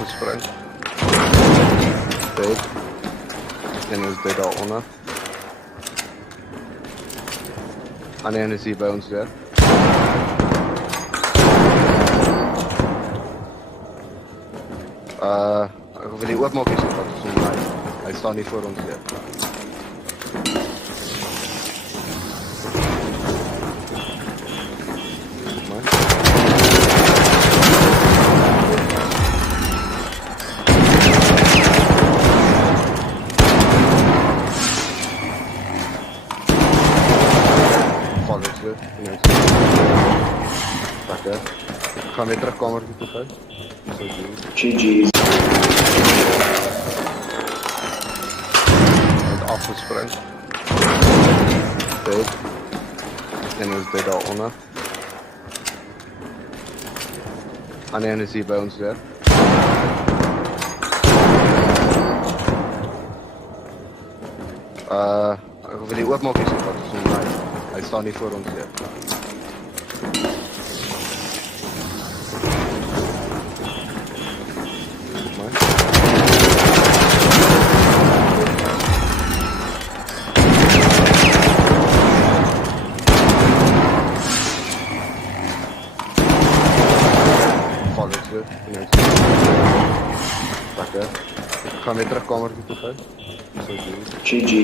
afgespring. Dead. En is dead daaronder. Ander een is hier by ons weer. Ek wil die oopmaak is wat ons hom ry. Hy staan nie voor ons weer. Lekker. Ek gaan weer terug kamertjie toe gaan. GG's. Het afgespring. Dead. En is dead daaronder. Ander een is hier by ons weer. Ek wil die oopmaak is wat ons hom ry. Hy staan nie voor ons weer. Lekker. Ek gaan weer terug kamertjie toe gaan. GG's.